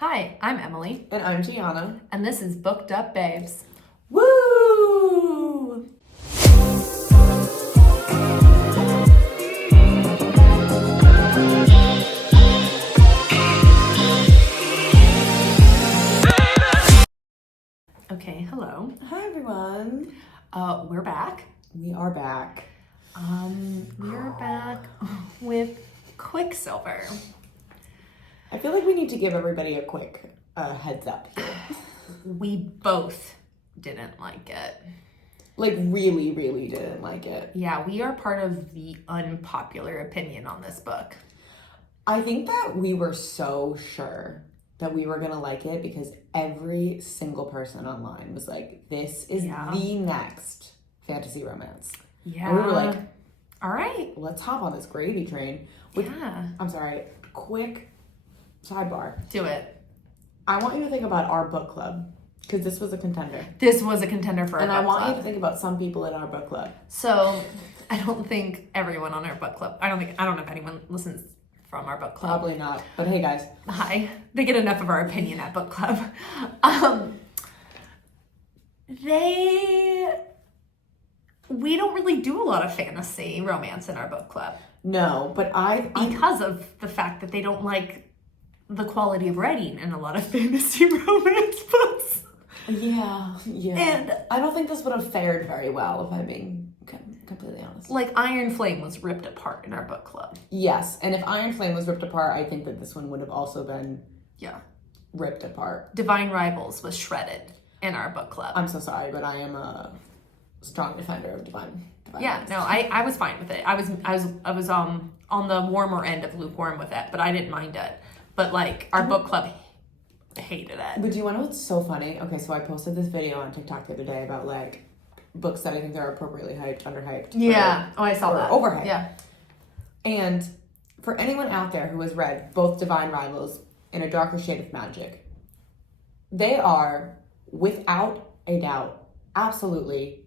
Hi, I'm Emily. And I'm Gianna. And this is Booked Up Babes. Woo! Okay, hello. Hi, everyone. We're back. We are back. We're back with Quicksilver. I feel like we need to give everybody a quick heads up here. We both didn't like it. Like, really, really didn't like it. Yeah, we are part of the unpopular opinion on this book. I think that we were so sure that we were going to like it because every single person online was like, this is the next fantasy romance. Yeah. And we were like, all right, let's hop on this gravy train. I'm sorry, quick sidebar. Do it. I want you to think about our book club because this was a contender. This was a contender for our book club. And I want you to think about some people in our book club. So, I don't think everyone on our book club, I don't know if anyone listens from our book club. Probably not. But hey, guys. Hi. They get enough of our opinion at book club. We don't really do a lot of fantasy romance in our book club. No, but because of the fact that they don't like the quality of writing in a lot of fantasy romance books. Yeah. And I don't think this would have fared very well, if I'm being completely honest. Like, Iron Flame was ripped apart in our book club. Yes, and if Iron Flame was ripped apart, I think that this one would have also been ripped apart. Divine Rivals was shredded in our book club. I'm so sorry, but I am a strong defender of Divine yeah, no, I was fine with it. I was on the warmer end of lukewarm with it, but I didn't mind it. But like our book club hated it. But do you want to know what's so funny? Okay, so I posted this video on TikTok the other day about like books that I think are appropriately hyped, underhyped. Yeah. I saw that. Overhyped. Yeah. And for anyone out there who has read both Divine Rivals and A Darker Shade of Magic, they are, without a doubt, absolutely,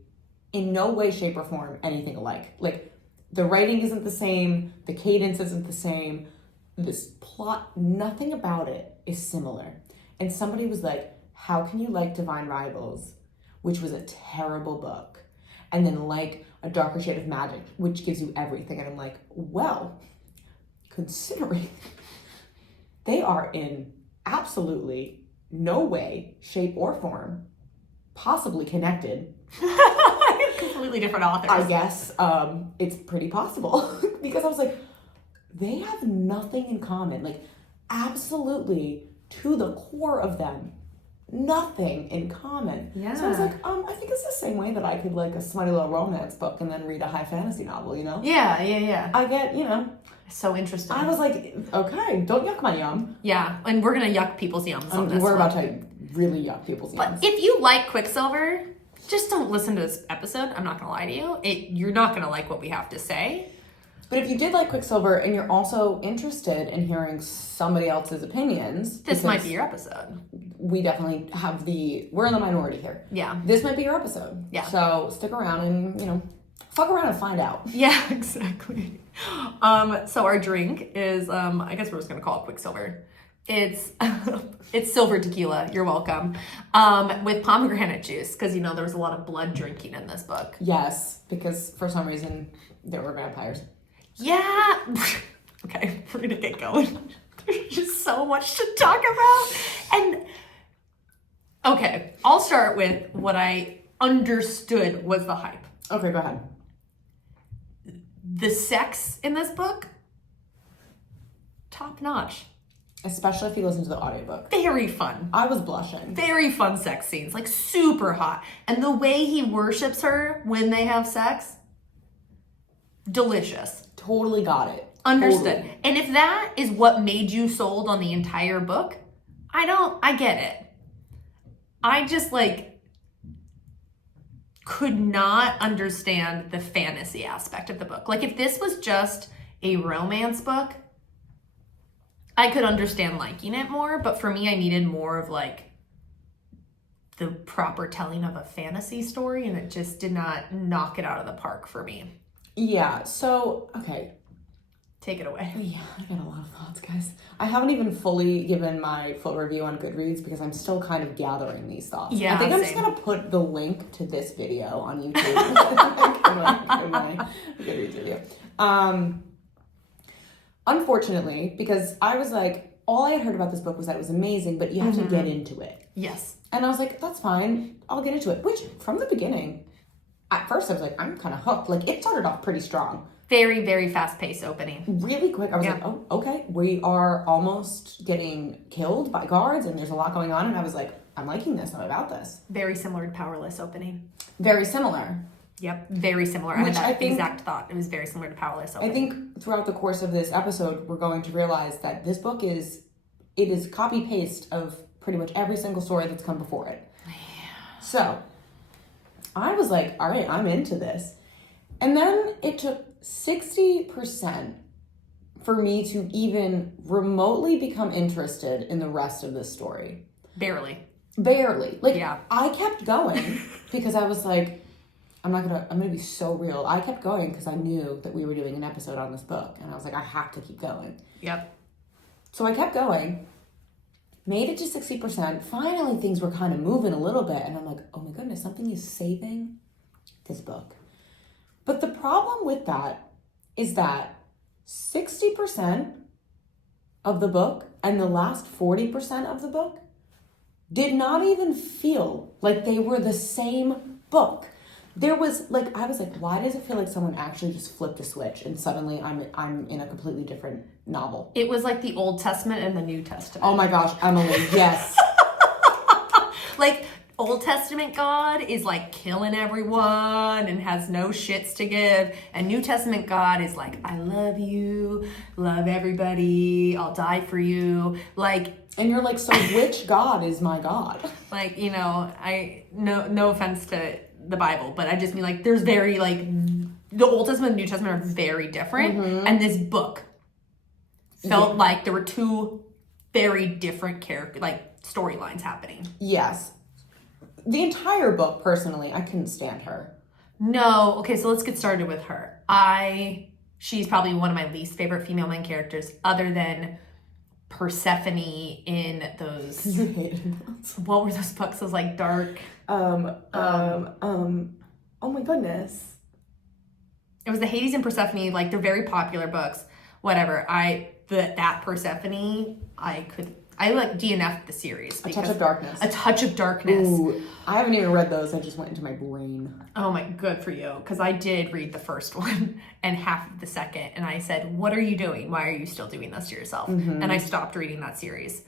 in no way, shape, or form, anything alike. Like, the writing isn't the same, the cadence isn't the same, this plot, nothing about it is similar. And somebody was like, how can you like Divine Rivals, which was a terrible book, and then like A Darker Shade of Magic, which gives you everything? And I'm like, well, considering they are in absolutely no way, shape, or form possibly connected. Completely different authors. I guess it's pretty possible. Because I was like, they have nothing in common. Like, absolutely, to the core of them, nothing in common. Yeah. So I was like, I think it's the same way that I could like a smutty little romance book and then read a high fantasy novel, you know? Yeah. I get, you know. So interesting. I was like, okay, don't yuck my yum. Yeah, and we're going to yuck people's yums on this We're one. about to really yuck people's yums. But if you like Quicksilver, just don't listen to this episode. I'm not going to lie to you. You're not going to like what we have to say. But if you did like Quicksilver and you're also interested in hearing somebody else's opinions, this might be your episode. We definitely have we're in the minority here. Yeah. This might be your episode. Yeah. So stick around and, fuck around and find out. Yeah, exactly. So our drink is, I guess we're just going to call it Quicksilver. It's silver tequila. You're welcome. With pomegranate juice, because, there was a lot of blood drinking in this book. Yes, because for some reason there were vampires. Yeah. Okay, we're gonna get going. There's just so much to talk about. And okay, I'll start with what I understood was the hype. Okay, go ahead. The sex in this book, top notch. Especially if you listen to the audiobook. Very fun. I was blushing. Very fun sex scenes, like super hot. And the way he worships her when they have sex, delicious. Totally got it. Understood. Totally. And if that is what made you sold on the entire book, I get it. I just could not understand the fantasy aspect of the book. Like, if this was just a romance book, I could understand liking it more, but for me, I needed more of the proper telling of a fantasy story, and it just did not knock it out of the park for me. Yeah, so, okay. Take it away. Yeah, I got a lot of thoughts, guys. I haven't even fully given my full review on Goodreads because I'm still kind of gathering these thoughts. Yeah, I think I'm same. just going to put the link to this video on YouTube in my Goodreads review. Unfortunately, because I was like, all I had heard about this book was that it was amazing, but you have to get into it. Yes. And I was like, that's fine. I'll get into it. Which, from the beginning, at first I was like, I'm kind of hooked. Like, it started off pretty strong. Very, very fast-paced opening. Really quick. I was like, oh, okay. We are almost getting killed by guards, and there's a lot going on. And I was like, I'm liking this. I'm about this. Very similar to Powerless opening. Very similar. Yep, very similar. I Which had that I think- exact thought. It was very similar to Powerless opening. I think throughout the course of this episode, we're going to realize that this book is copy-paste of pretty much every single story that's come before it. Yeah. So, I was like, all right, I'm into this. And then it took 60% for me to even remotely become interested in the rest of this story. Barely. Like, Yeah. I kept going because I was like, I'm gonna be so real. I kept going because I knew that we were doing an episode on this book. And I was like, I have to keep going. Yep. So I kept going, made it to 60%. Finally, things were kind of moving a little bit. And I'm like, oh my goodness, something is saving this book. But the problem with that is that 60% of the book and the last 40% of the book did not even feel like they were the same book. There was like, I was like, why does it feel like someone actually just flipped a switch and suddenly I'm in a completely different novel? It was like the Old Testament and the New Testament. Oh my gosh, Emily, yes. Like, Old Testament God is like killing everyone and has no shits to give. And New Testament God is like, I love you, love everybody, I'll die for you. Like, And you're like, so which God is my God? like, you know, no offense to the Bible, but I just mean like there's very like the Old Testament and New Testament are very different. And this book felt like there were two very different storylines happening. Yes. The entire book, personally, I couldn't stand her. No, okay, so let's get started with her. She's probably one of my least favorite female main characters, other than Persephone in those. You hated those. What were those books? Those like dark. Oh my goodness. It was the Hades and Persephone. Like they're very popular books. Whatever. That Persephone. I like DNF'd the series. A Touch of Darkness. A Touch of Darkness. Ooh, I haven't even read those. I just went into my brain. Oh my, good for you. Because I did read the first one and half of the second. And I said, what are you doing? Why are you still doing this to yourself? And I stopped reading that series.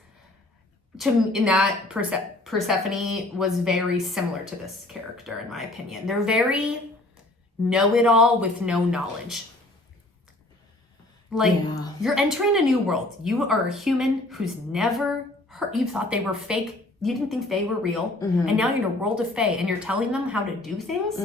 In that, Persephone was very similar to this character, in my opinion. They're very know-it-all with no knowledge. Like, you're entering a new world. You are a human who's never heard. You thought they were fake. You didn't think they were real. And now you're in a world of fae and you're telling them how to do things.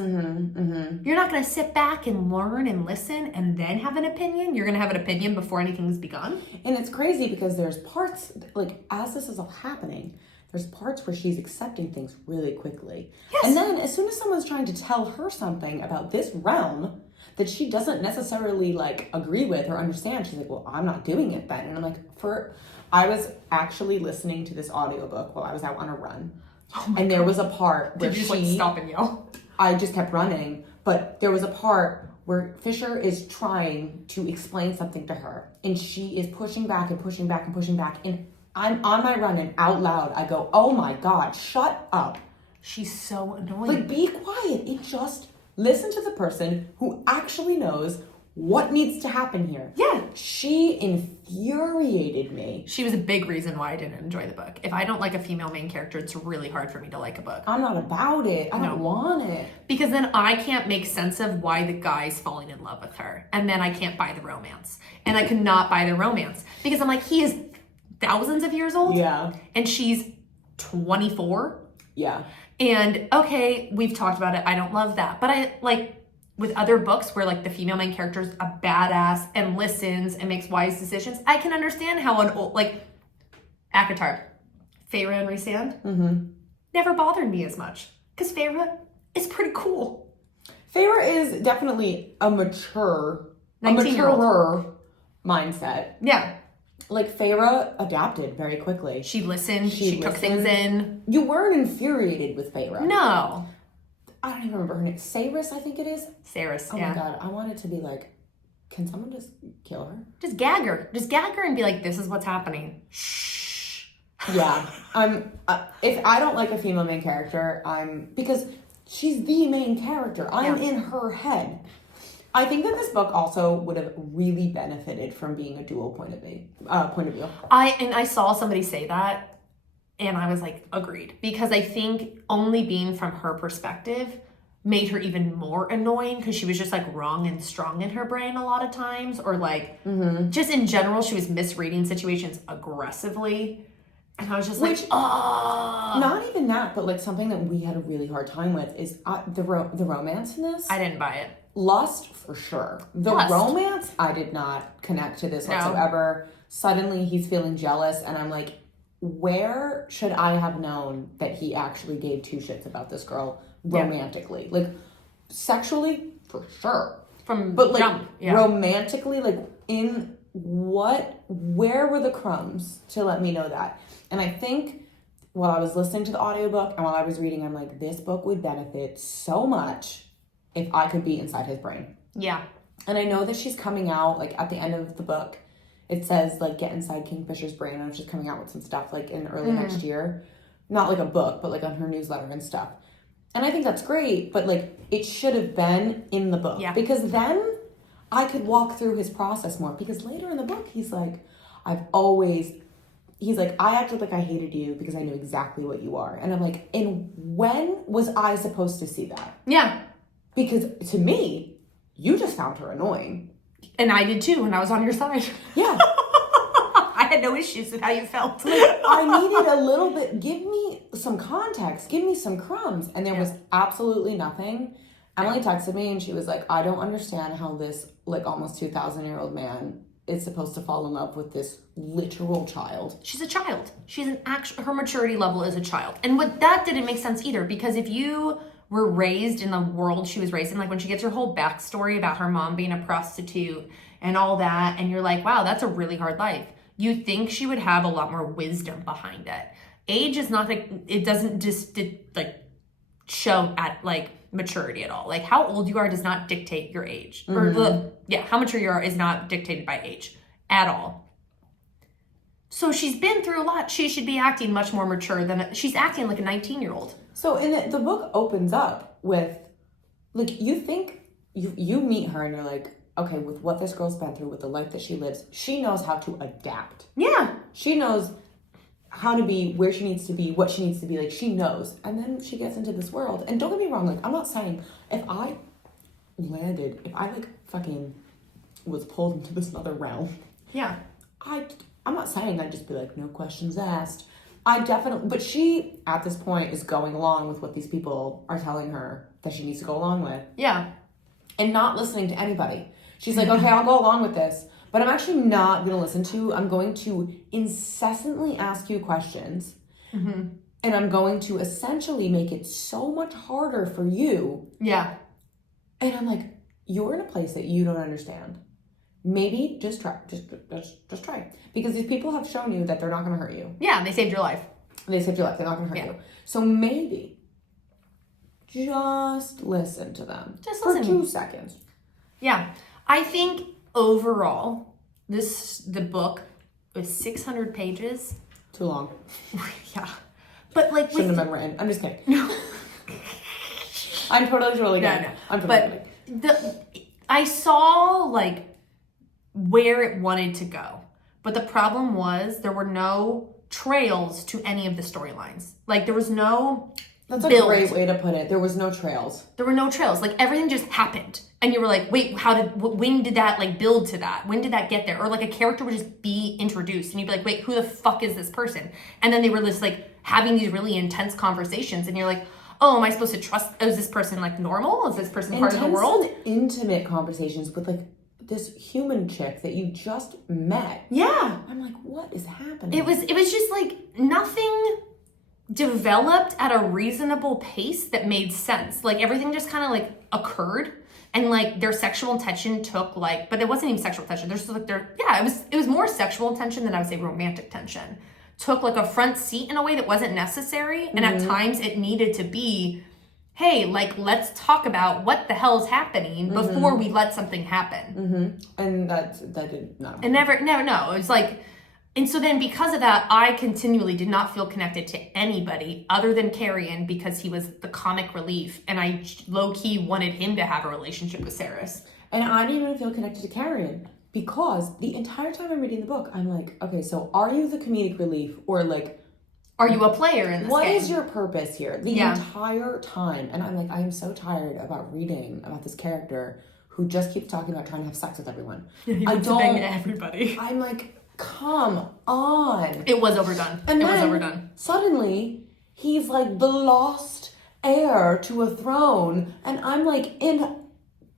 You're not going to sit back and learn and listen and then have an opinion. You're going to have an opinion before anything's begun. And it's crazy because there's parts, like, as this is all happening, there's parts where she's accepting things really quickly. Yes. And then as soon as someone's trying to tell her something about this realm that she doesn't necessarily, like, agree with or understand, she's like, well, I'm not doing it then. And I'm like, I was actually listening to this audiobook while I was out on a run. And there was a part where Did you just like stop and yell? I just kept running. But there was a part where Fisher is trying to explain something to her. And she is pushing back and pushing back and pushing back. And I'm on my run and out loud, I go, oh my God, shut up. She's so annoying. Like, be quiet. Listen to the person who actually knows what needs to happen here. Yeah. She infuriated me. She was a big reason why I didn't enjoy the book. If I don't like a female main character, it's really hard for me to like a book. I'm not about it. I don't want it. Because then I can't make sense of why the guy's falling in love with her. And then I can't buy the romance. And I could not buy the romance. Because I'm like, he is thousands of years old. Yeah. And she's 24. Yeah. And okay, we've talked about it. I don't love that. But I like with other books where like the female main character is a badass and listens and makes wise decisions. I can understand how an old, like Akatar, Feyre and Rhysand, never bothered me as much. Because Feyre is pretty cool. Feyre is definitely a maturer mindset. Yeah. Like, Feyre adapted very quickly. She listened. She took things in. You weren't infuriated with Feyre. No. I don't even remember her name. Saris, I think it is. Saris, Oh my god, I wanted to be like, can someone just kill her? Just gag her. Just gag her and be like, this is what's happening. Shh. Yeah. If I don't like a female main character, because she's the main character. I'm in her head. I think that this book also would have really benefited from being a dual point of view. I saw somebody say that, and I was like, agreed. Because I think only being from her perspective made her even more annoying because she was just like wrong and strong in her brain a lot of times, or like just in general, she was misreading situations aggressively. And I was just not even that, but like something that we had a really hard time with is the romance in this. I didn't buy it. Lust, for sure. The romance, I did not connect to this whatsoever. Suddenly, he's feeling jealous, and I'm like, where should I have known that he actually gave two shits about this girl romantically? Like, sexually, for sure. But like, jump. Yeah. Romantically, like, where were the crumbs to let me know that? And I think while I was listening to the audiobook and while I was reading, I'm like, this book would benefit so much if I could be inside his brain. Yeah. And I know that she's coming out, like, at the end of the book, it says, like, get inside Kingfisher's brain, and she's coming out with some stuff, like, in early next year. Not like a book, but, like, on her newsletter and stuff. And I think that's great, but, like, it should have been in the book. Yeah. Because then I could walk through his process more. Because later in the book, he's like, I acted like I hated you because I knew exactly what you are. And I'm like, and when was I supposed to see that? Yeah. Because to me, you just found her annoying. And I did too when I was on your side. Yeah. I had no issues with how you felt. I needed a little bit, give me some context, give me some crumbs. And there was absolutely nothing. Emily texted me and she was like, I don't understand how this like almost 2,000-year-old man is supposed to fall in love with this literal child. She's a child. She's her maturity level is a child. And that didn't make sense either, because if you were raised in the world she was raised in, like when she gets her whole backstory about her mom being a prostitute and all that, and you're like, wow, that's a really hard life. You think she would have a lot more wisdom behind it. Age is not like, it doesn't just like show at like maturity at all. Like how old you are does not dictate your age. Or how mature you are is not dictated by age at all. So she's been through a lot. She should be acting much more mature than she's acting like a 19-year-old. So the book opens up with, like, you think, you meet her and you're like, okay, with what this girl's been through, with the life that she lives, she knows how to adapt. Yeah. She knows how to be, where she needs to be, what she needs to be, like, she knows. And then she gets into this world. And don't get me wrong, like, I'm not saying, if I like, fucking was pulled into this other realm. Yeah. I'm not saying I'd just be like, no questions asked. But she, at this point, is going along with what these people are telling her that she needs to go along with. Yeah. And not listening to anybody. She's like, okay, I'll go along with this, but I'm actually not going to listen to, I'm going to incessantly ask you questions. Mm-hmm. And I'm going to essentially make it so much harder for you. Yeah. And I'm like, you're in a place that you don't understand. Maybe just try. Just try. Because these people have shown you that they're not going to hurt you. Yeah, they saved your life. They saved your life. They're not going to hurt you. So maybe just listen to them. Just for listen. 2 seconds. Yeah. I think overall, the book was 600 pages. Too long. Yeah. But like shouldn't have been written. I'm just kidding. No. I'm totally kidding. No. I'm totally kidding. I saw like where it wanted to go. But the problem was there were no trails to any of the storylines. Like there was no That's a great way to put it. There was no trails. There were no trails. Like everything just happened. And you were like, wait, when did that like build to that? When did that get there? Or like a character would just be introduced and you'd be like, wait, who the fuck is this person? And then they were just like having these really intense conversations and you're like, oh, am I supposed to trust? Is this person like normal? Is this person part of the world? And intimate conversations with like this human chick that you just met. Yeah. I'm like, what is happening? It was just like nothing developed at a reasonable pace that made sense. Like everything just kind of like occurred. and like their sexual tension took like, but it wasn't even sexual tension. There's like it was more sexual tension than I would say romantic tension. Took like a front seat in a way that wasn't necessary, and at times it needed to be, hey, like let's talk about what the hell is happening before we let something happen. And that did not. And never, no. It was like. And so then because of that, I continually did not feel connected to anybody other than Carrion because he was the comic relief. And I low-key wanted him to have a relationship with Saris. And I didn't even feel connected to Carrion because the entire time I'm reading the book, I'm like, okay, so are you the comedic relief or like... Are you a player in this What game? is your purpose here? The entire time. And I'm like, I am so tired about reading about this character who just keeps talking about trying to have sex with everyone. He wants to bang everybody. I'm like... Come on. It was overdone. And it then, was overdone. Suddenly, he's like the lost heir to a throne. And I'm like,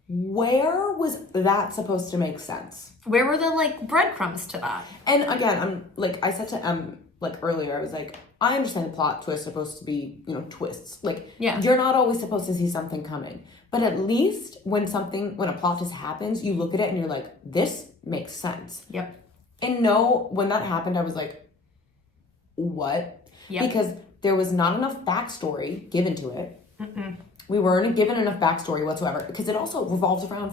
where was that supposed to make sense? Where were the like breadcrumbs to that? And again, I'm like, I said to Em like earlier, I was like, I understand the plot twist supposed to be, twists. Like, you're not always supposed to see something coming. But at least when a plot twist happens, you look at it and you're like, this makes sense. Yep. And no, when that happened, I was like, what? Yep. Because there was not enough backstory given to it. We weren't given enough backstory whatsoever. Because it also revolves around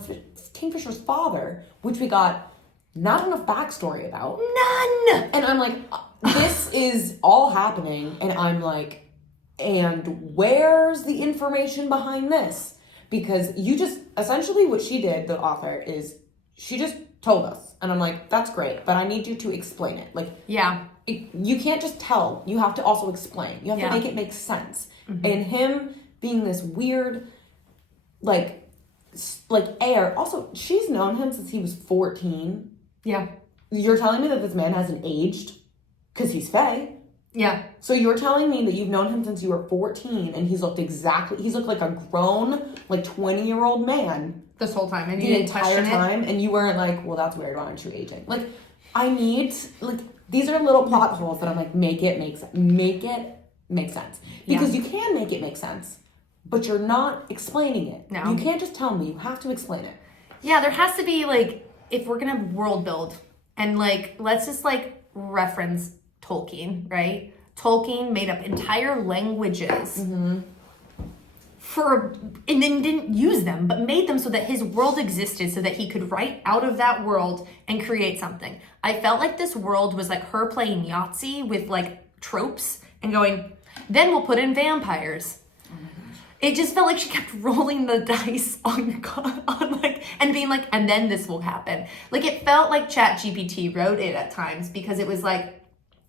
Kingfisher's father, which we got not enough backstory about. None! And I'm like, this is all happening. And I'm like, and where's the information behind this? Because essentially what she did, the author, is she just told us. And I'm like, that's great, but I need you to explain it. Like, you can't just tell. You have to also explain. You have to make it make sense. And him being this weird, like heir. Also, she's known him since he was 14. Yeah. You're telling me that this man hasn't aged because he's Fae. Yeah. So you're telling me that you've known him since you were 14 and he's looked like a grown, like 20-year-old man. This whole time. And the entire time. And you weren't like, well, that's weird. Why aren't you aging? Like, these are little plot holes that I'm like, make it make sense. Make it make sense. Because you can make it make sense, but you're not explaining it. No. You can't just tell me. You have to explain it. Yeah, there has to be, like, if we're going to world build, and, like, let's just, like, reference Tolkien, right? Tolkien made up entire languages and then didn't use them, but made them so that his world existed so that he could write out of that world and create something. I felt like this world was like her playing Yahtzee with like tropes and going, then we'll put in vampires. It just felt like she kept rolling the dice on like, and being like, and then this will happen. Like it felt like ChatGPT wrote it at times because it was like,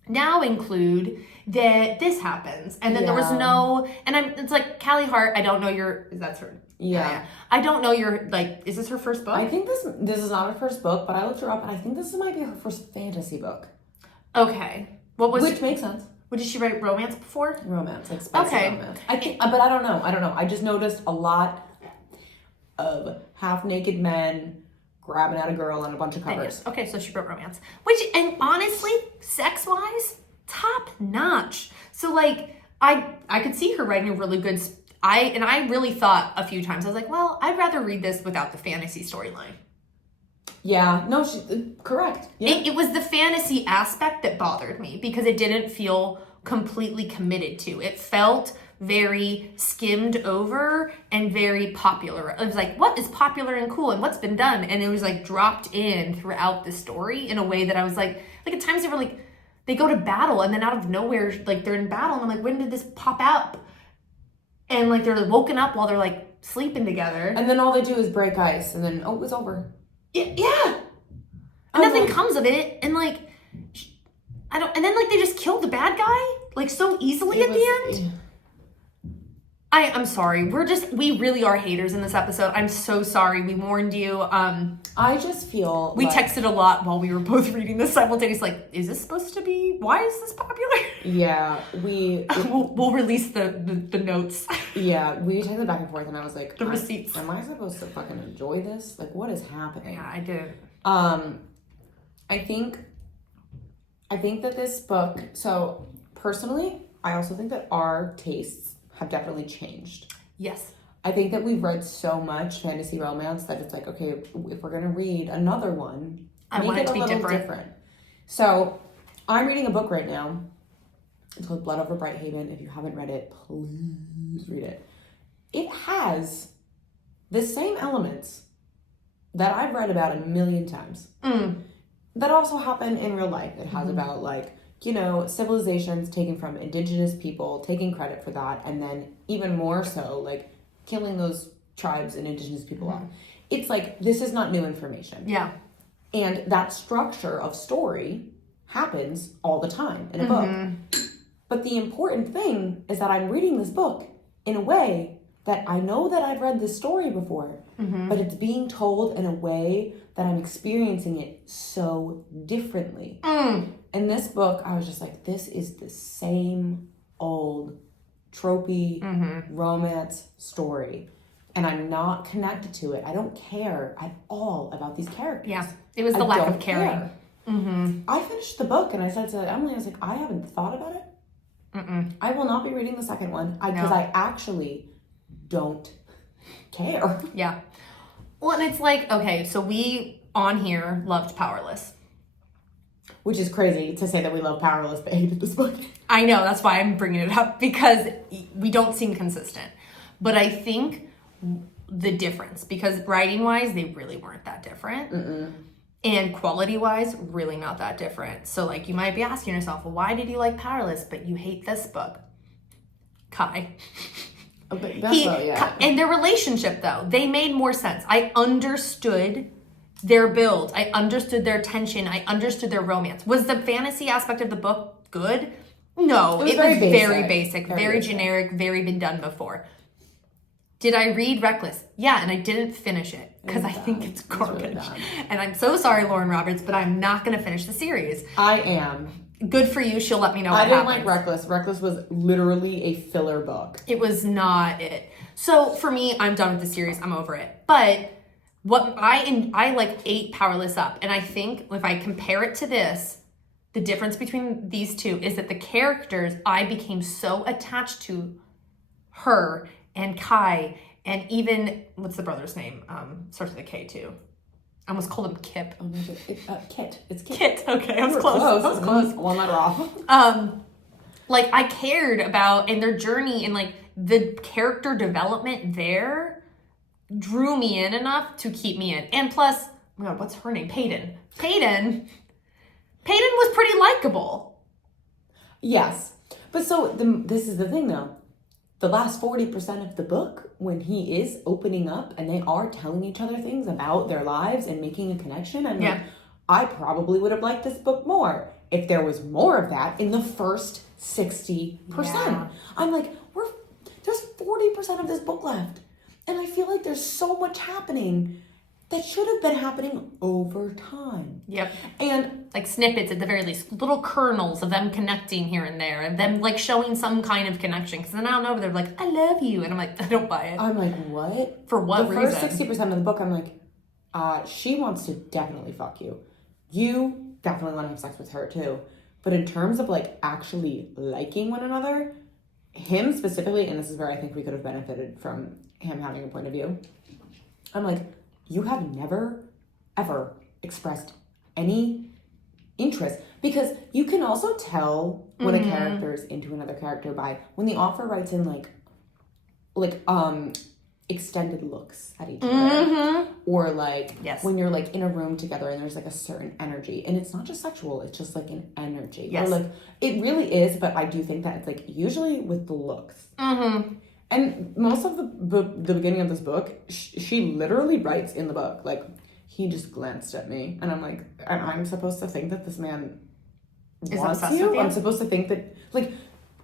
now include that this happens. And then there was no, and it's like Callie Hart, I don't know that's her. Yeah. I don't know is this her first book? I think this is not her first book, but I looked her up and I think this might be her first fantasy book. Okay. Which makes sense. What did she write? Romance before? Romance, like spicy romance. But I don't know. I just noticed a lot of half-naked men grabbing at a girl on a bunch of covers. Okay, so she wrote romance. And honestly, sex-wise, top notch. So like, I could see her writing a really good. I really thought a few times I was like, well, I'd rather read this without the fantasy storyline. Yeah, no, correct. Yeah. It was the fantasy aspect that bothered me because it didn't feel completely committed to. It felt very skimmed over and very popular. It was like, what is popular and cool and what's been done? And it was like dropped in throughout the story in a way that I was like at times they were like, they go to battle and then out of nowhere, like they're in battle and I'm like, when did this pop up? And like they're woken up while they're like sleeping together. And then all they do is break ice and then, it was over. Yeah. And nothing comes of it. And like, and then like they just killed the bad guy like so easily at the end. Yeah. I'm sorry. We really are haters in this episode. I'm so sorry. We warned you. I just feel we texted a lot while we were both reading this simultaneously. Like, is this supposed to be? Why is this popular? Yeah, we'll release the notes. Yeah, we texted back and forth, and I was like, the receipts. Am I supposed to fucking enjoy this? Like, what is happening? Yeah, I did. I think that this book. So personally, I also think that our tastes have definitely changed. Yes. I think that we've read so much fantasy romance that it's like, okay, if we're going to read another one, I want it to be different. So I'm reading a book right now. It's called Blood Over Brighthaven. If you haven't read it, please read it. It has the same elements that I've read about 1,000,000 times. That also happen in real life. It has about like, you know, civilizations taken from indigenous people, taking credit for that, and then even more so, like killing those tribes and indigenous people off. It's like, this is not new information. Yeah. And that structure of story happens all the time in a book. But the important thing is that I'm reading this book in a way that I know that I've read this story before, but it's being told in a way that I'm experiencing it so differently. In this book, I was just like, this is the same old tropey romance story. And I'm not connected to it. I don't care at all about these characters. Yeah, it was the lack of caring. I finished the book and I said to Emily, I was like, I haven't thought about it. I will not be reading the second one because I actually don't care. Yeah. Well, and it's like, okay, so we on here loved Powerless. Which is crazy to say that we love Powerless but hated this book. I know, that's why I'm bringing it up, because we don't seem consistent. But I think the difference, because writing-wise, they really weren't that different. And quality-wise, really not that different. So, like, you might be asking yourself, well, why did you like Powerless, but you hate this book? Kai. And their relationship, though, they made more sense. I understood their build. I understood their tension. I understood their romance. Was the fantasy aspect of the book good? No. It was very basic, very generic, very been done before. Did I read Reckless? Yeah, and I didn't finish it because I think it's garbage. Really, and I'm so sorry, Lauren Roberts, but I'm not going to finish the series. I am. Good for you. She'll let me know what happens. I didn't like Reckless. Reckless was literally a filler book. It was not it. So for me, I'm done with the series. I'm over it. But what I like ate Powerless up. And I think if I compare it to this, the difference between these two is that the characters, I became so attached to her and Kai, and even, what's the brother's name? Starts with a K too. I almost called him Kip. Oh, no, Kit. It's Kit. Kit. Okay, I was close. I was close. One letter off. Like I cared about, and their journey and like the character development there drew me in enough to keep me in. And plus, oh my God, what's her name? Peyton was pretty likable. Yes. But so this is the thing though. The last 40% of the book, when he is opening up and they are telling each other things about their lives and making a connection, I'm like, I probably would have liked this book more if there was more of that in the first 60%. Yeah. I'm like, there's 40% of this book left. And I feel like there's so much happening that should have been happening over time. Yep. And like snippets at the very least, little kernels of them connecting here and there, and them like showing some kind of connection. Because then I don't know, they're like, I love you. And I'm like, I don't buy it. I'm like, what? For what reason? The first 60% of the book, I'm like, she wants to definitely fuck you. You definitely want to have sex with her too. But in terms of like actually liking one another, him specifically, and this is where I think we could have benefited from him having a point of view. I'm like, you have never, ever expressed any interest. Because you can also tell when a character's into another character by when the author writes in like extended looks at each other. Or like when you're like in a room together and there's like a certain energy. And it's not just sexual, it's just like an energy. Yes. Or like, it really is, but I do think that it's like usually with the looks. And most of the beginning of this book, she literally writes in the book, like, he just glanced at me. And I'm like, I'm supposed to think that this man wants you? I'm supposed to think that, like,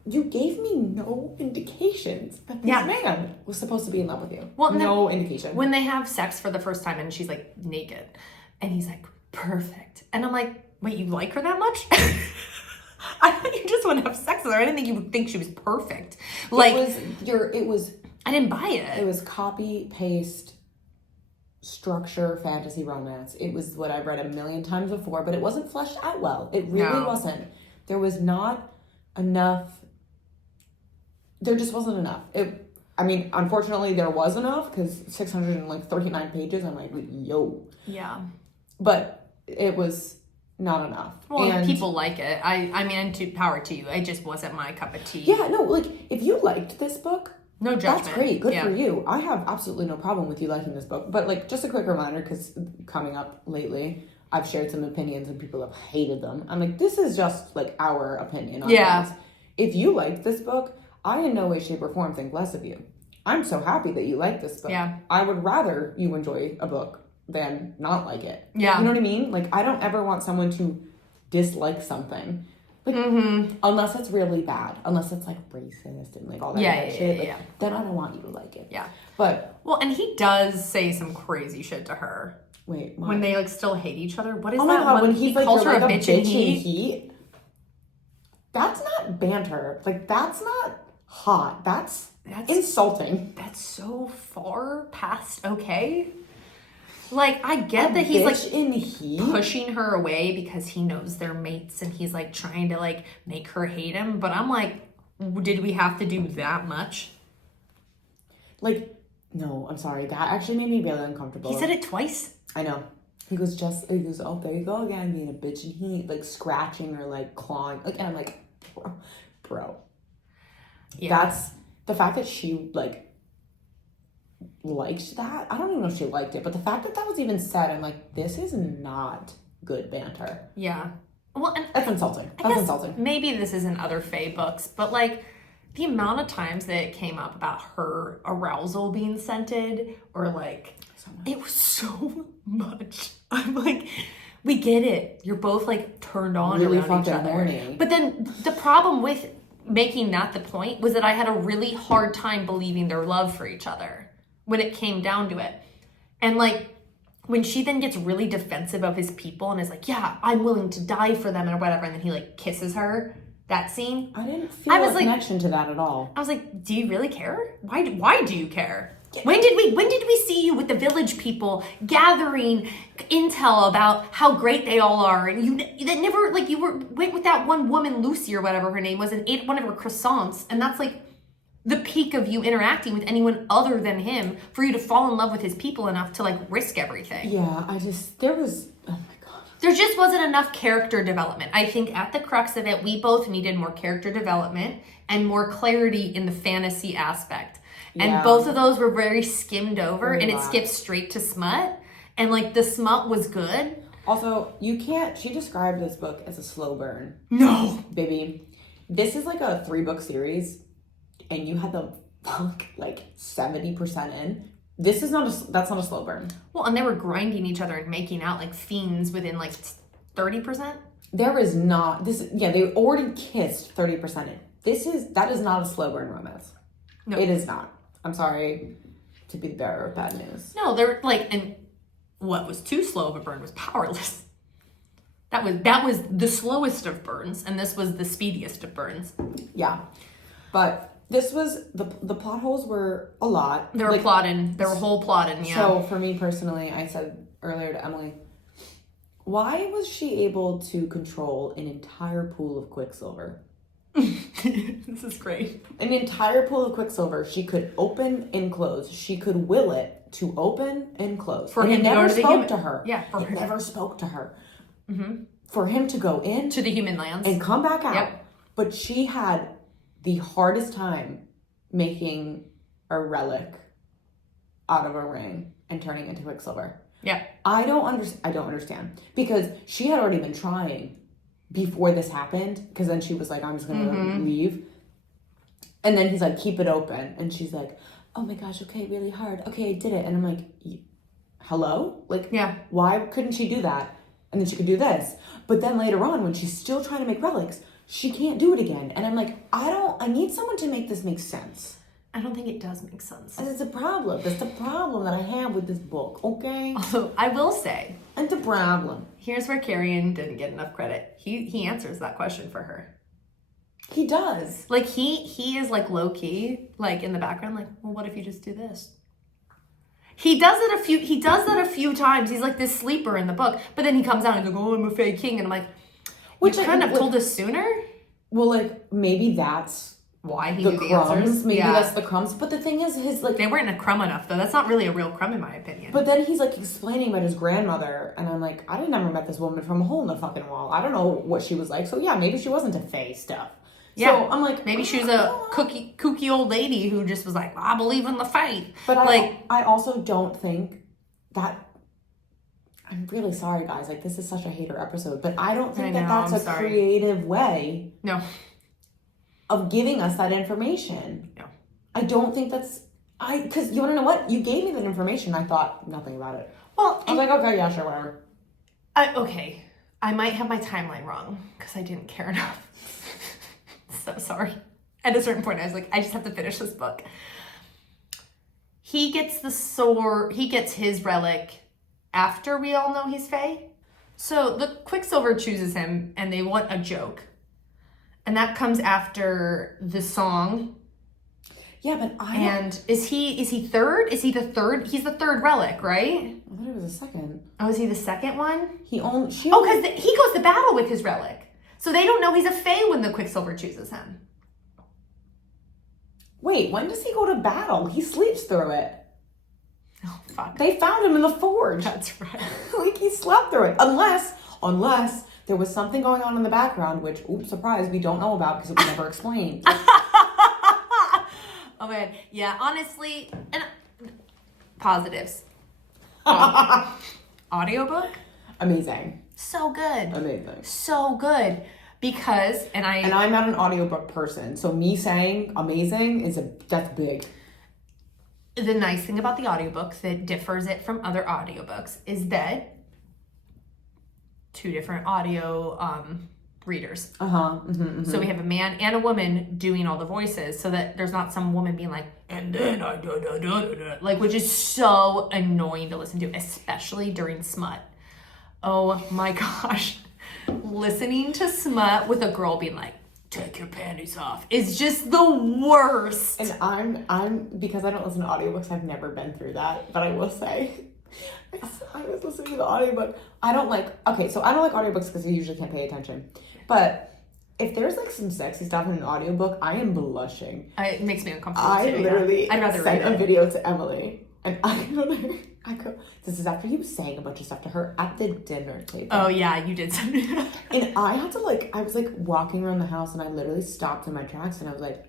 you gave me no indications that this man was supposed to be in love with you. Well, no indication. When they have sex for the first time and she's, like, naked. And he's like, perfect. And I'm like, wait, you like her that much? I thought you just want to have sex with her. I didn't think you would think she was perfect. Like it was I didn't buy it. It was copy paste structure fantasy romance. It was what I've read 1,000,000 times before, but it wasn't fleshed out well. It really wasn't. There was not enough. There just wasn't enough. I mean, unfortunately, there was enough because 639 pages. I'm like, yo. Yeah. But it was not enough. Well, and people like it. I mean, to power to you. It just wasn't my cup of tea. Yeah, no, like, if you liked this book, no judgment. That's great. Good for you. I have absolutely no problem with you liking this book. But, like, just a quick reminder, because coming up lately, I've shared some opinions and people have hated them. I'm like, this is just, like, our opinion on things. If you liked this book, I in no way, shape, or form think less of you. I'm so happy that you like this book. Yeah. I would rather you enjoy a book than not like it. Yeah. You know what I mean? Like, I don't ever want someone to dislike something. Like, unless it's really bad. Unless it's, like, racist and, like, all that shit. Like, then I don't want you to like it. Yeah. But... Well, and he does say some crazy shit to her. Wait, what? When they, like, still hate each other. What is oh my that? God, when he calls her like, a bitch in heat. That's not banter. Like, that's not hot. That's insulting. That's so far past okay. Like, I get that he's, like, in heat? pushing her away because he knows they're mates and he's, like, trying to, like, make her hate him. But I'm like, did we have to do that much? Like, no, I'm sorry. That actually made me really uncomfortable. He said it twice. I know. He goes, oh, there you go again, being a bitch in heat. Like, scratching or, like, clawing. Like, and I'm like, bro. Yeah. That's the fact that she, like, liked that. I don't even know if she liked it, but the fact that that was even said, I'm like, this is not good banter. Yeah. Well, and that's insulting. That's insulting. Maybe this isn't other Fae books, but like the amount of times that it came up about her arousal being scented, or like it was so much. I'm like, we get it. You're both like turned on really around each other. Horny. But then the problem with making that the point was that I had a really hard time believing their love for each other when it came down to it. And like, when she then gets really defensive of his people and is like, yeah, I'm willing to die for them or whatever, and then he like kisses her, that scene. I didn't feel a connection to that at all. I was like, do you really care? Why do you care? When did we see you with the village people gathering intel about how great they all are, and you went with that one woman, Lucy or whatever her name was, and ate one of her croissants, and that's like the peak of you interacting with anyone other than him for you to fall in love with his people enough to like risk everything. Yeah, oh my God. There just wasn't enough character development. I think at the crux of it, we both needed more character development and more clarity in the fantasy aspect. And both of those were very skimmed over, and it skipped straight to smut. And like the smut was good. Also, she described this book as a slow burn. No. Baby, this is like a 3-book series, and you had the book like 70% in. That's not a slow burn. Well, and they were grinding each other and making out like fiends within like 30%. There is not they already kissed 30% in. That is not a slow burn romance. No. It is not. I'm sorry to be the bearer of bad news. No, they're like, and what was too slow of a burn was Powerless. That was the slowest of burns, and this was the speediest of burns. Yeah. But this was, the plot holes were a lot. They were plotting. They were whole plotting, yeah. So for me personally, I said earlier to Emily, why was she able to control an entire pool of Quicksilver? This is great. An entire pool of Quicksilver she could open and close. She could will it to open and close. For him to never go to spoke to her. Yeah. It never spoke to her. Mm-hmm. For him to go in. To the human lands. And come back out. Yep. But she had the hardest time making a relic out of a ring and turning into Quicksilver. Yeah. I don't understand. Because she had already been trying before this happened, because then she was like, I'm just gonna leave, and then he's like, keep it open, and she's like, oh my gosh, okay, really hard, okay, I did it, and I'm like, hello, like, yeah, why couldn't she do that? And then she could do this, but then later on when she's still trying to make relics, she can't do it again, and I'm like, I need someone to make this make sense. I don't think it does make sense. That's the problem. That's the problem that I have with this book, okay? Also, I will say, and the problem. Here's where Carrion didn't get enough credit. He answers that question for her. He does. Like, he is, like, low-key, like, in the background, like, well, what if you just do this? He does that a few times. He's, like, this sleeper in the book. But then he comes out and goes, oh, I'm a Fae King. And I'm like, you couldn't have told us sooner? Well, like, maybe that's why he the knew the crumbs. answers. Maybe Yeah. that's the crumbs. But the thing is, his like They weren't a crumb enough, though. That's not really a real crumb, in my opinion. But then he's like explaining about his grandmother, and I'm like, I never met this woman from a hole in the fucking wall. I don't know what she was like. So yeah, maybe she wasn't a fae stuff. Yeah. So I'm like, maybe she was a kooky old lady who just was like, I believe in the faith. But like, I also don't think that. I'm really sorry, guys. Like, this is such a hater episode, but I don't think that's a creative way. No. Of giving us that information. No. I don't think that's. Because you want to know what? You gave me that information. I thought nothing about it. Well, I was like, okay, yeah, sure, whatever. Okay. I might have my timeline wrong because I didn't care enough. So sorry. At a certain point, I was like, I just have to finish this book. He gets the sword, he gets his relic after we all know he's fae. So the Quicksilver chooses him and they want a joke. And that comes after the song. Yeah, but And is he third? Is he the third? He's the third relic, right? I thought it was the second. Oh, is he the second one? Because he goes to battle with his relic. So they don't know he's a fae when the Quicksilver chooses him. Wait, when does he go to battle? He sleeps through it. Oh, fuck. They found him in the forge. That's right. Like, he slept through it. Unless there was something going on in the background, which, oops, surprise, we don't know about because it was never explained. Oh, man. Yeah, honestly, and positives. Audiobook? Amazing. So good. Amazing. So good. Because, and I'm not an audiobook person, so me saying amazing that's big. The nice thing about the audiobook that differs it from other audiobooks is that two different audio readers. So we have a man and a woman doing all the voices so that there's not some woman being like, and then I like, which is so annoying to listen to, especially during smut. Oh my gosh. Listening to smut with a girl being like, take your panties off is just the worst. And I'm because I don't listen to audiobooks, I've never been through that, but I will say I was listening to the audiobook. I don't like audiobooks because you usually can't pay attention. But if there's like some sexy stuff in an audiobook, I am blushing. It makes me uncomfortable I too. literally I'd rather sent read a video to Emily and I go, this is after you saying a bunch of stuff to her at the dinner table. Oh yeah, you did send me that. And I had to I was walking around the house and I literally stopped in my tracks and I was like,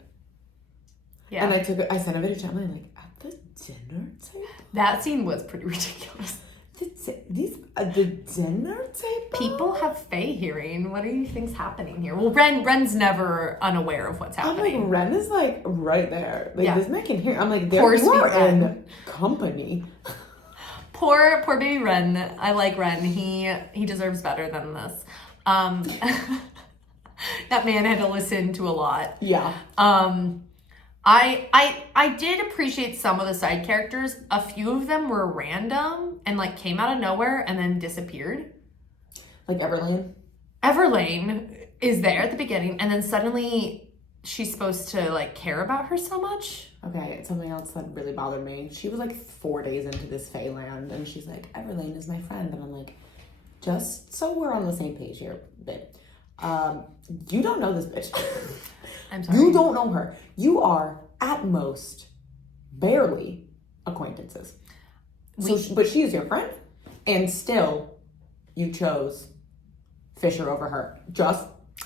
yeah. And I sent a video to Emily at the dinner table? That scene was pretty ridiculous. The dinner table? People have fae hearing. What do you think's happening here? Well, Ren's never unaware of what's happening. I'm like, Ren is right there. This man can hear. I'm like, poor you are Ren. in company. Poor baby Ren. I like Ren. He deserves better than this. That man had to listen to a lot. Yeah. I did appreciate some of the side characters. A few of them were random and came out of nowhere and then disappeared. Like Everlane? Everlane is there at the beginning and then suddenly she's supposed to care about her so much. Okay, something else that really bothered me. She was 4 days into this Fae land and she's like, Everlane is my friend. And I'm like, just so we're on the same page here, babe. You don't know this bitch. I'm sorry. You don't know her. You are, at most, barely acquaintances. But she is your friend, and still, you chose Fisher over her.